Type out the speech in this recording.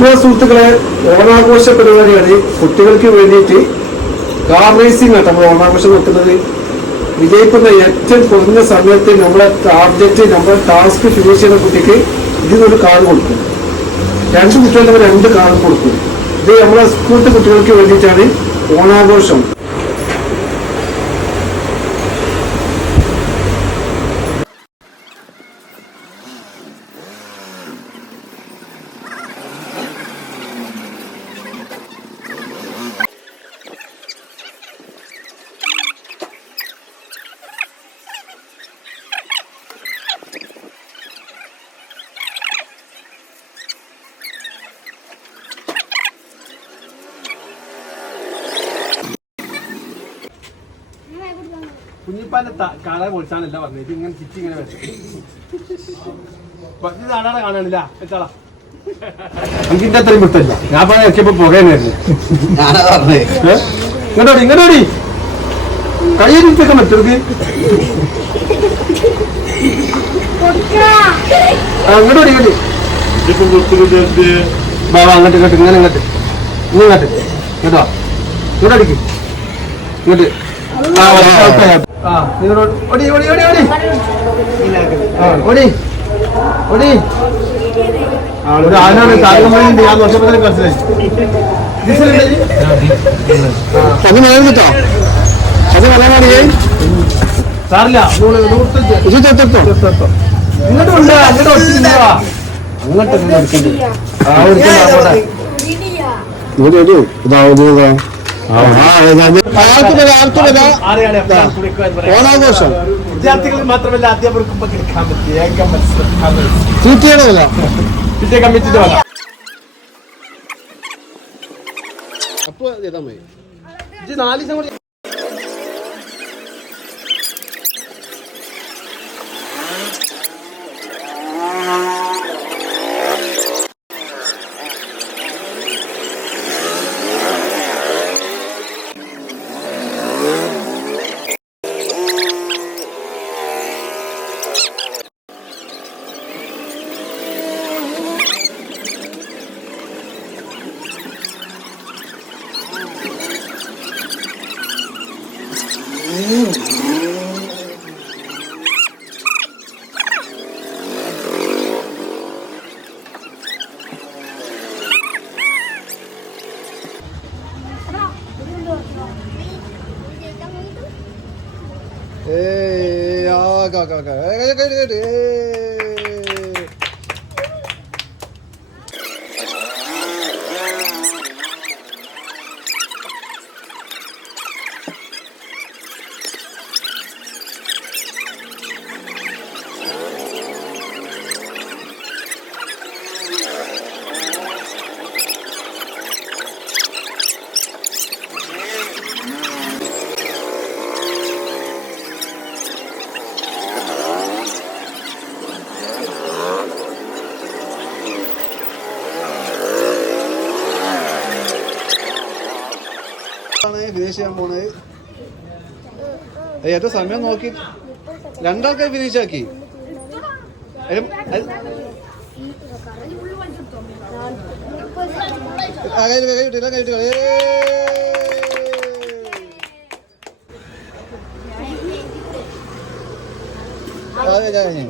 അപ്പോൾ സുഹൃത്തുക്കളെ, ഓണാഘോഷ പരിപാടിയാണ് കുട്ടികൾക്ക് വേണ്ടിയിട്ട് കാർ റേസിംഗ് ആണ് നമ്മൾ ഓണാഘോഷം വെക്കുന്നത്. വിജയിക്കുന്ന ഏറ്റവും കുറഞ്ഞ സമയത്ത് നമ്മളെ ടാർഗറ്റ്, നമ്മുടെ ടാസ്ക് ഫിനിഷ് ചെയ്യുന്ന കുട്ടിക്ക് ഇതിനൊരു കാർഡ് കൊടുക്കും. 2 കുട്ടികളുടെ 2 കാർഡ് കൊടുക്കും. ഇത് നമ്മളെ സ്കൂളത്തെ കുട്ടികൾക്ക് വേണ്ടിയിട്ടാണ് ഓണാഘോഷം. കുഞ്ഞിപ്പാന്റെ കാണാൻ പൊളിച്ചാണല്ല പറഞ്ഞത്. ഇത് ഇങ്ങനെ ചുറ്റി ഇങ്ങനെ വെച്ചു നാടാടെ കാണാനില്ല വെച്ചാളാ. എനിക്കിന്റെ അത്രയും വിട്ടല്ല. ഞാൻ പറഞ്ഞ വെച്ചപ്പോ പുകയായിരുന്നു. ഇങ്ങോട്ടോടി ഇങ്ങോട്ടോടി കയ്യിരിക്കാൻ പറ്റും. ഇങ്ങോട്ടോടി ഇങ്ങോട്ട് ബാബാ അങ്ങോട്ട് ഇങ്ങോട്ട് ഇങ്ങനെ ഇങ്ങോട്ട് ഇങ്ങോട്ട് കേട്ടോ. ഇങ്ങോട്ടടിക്ക് ഇങ്ങോട്ട്. ആനാണ് താരകമ്പണിയുണ്ട്. ഞാൻ വർഷപ്പത്തിന് മനസ്സിലായി. അത് മലയാളിട്ടോ അത് മലയാളി സാറില്ല. ഇങ്ങോട്ട് ഉണ്ട് അങ്ങോട്ട് ഒട്ടില്ല. അങ്ങോട്ട് ഓണാഘോഷം വിദ്യാർത്ഥികൾ മാത്രമല്ല അധ്യാപകർക്കും പങ്കെടുക്കാൻ പറ്റിയ കമ്മിറ്റിയുടെ വക. അപ്പൊ ചെയ്താൽ മതി. ഇത് 4 ദിവസം കൂടി. ഫിനിഷ് ചെയ്യാൻ പോണത്. ഏറ്റവും സമയം നോക്കി 2 ആൾക്കാർ ഫിനിഷ് ആക്കി. കഴിഞ്ഞു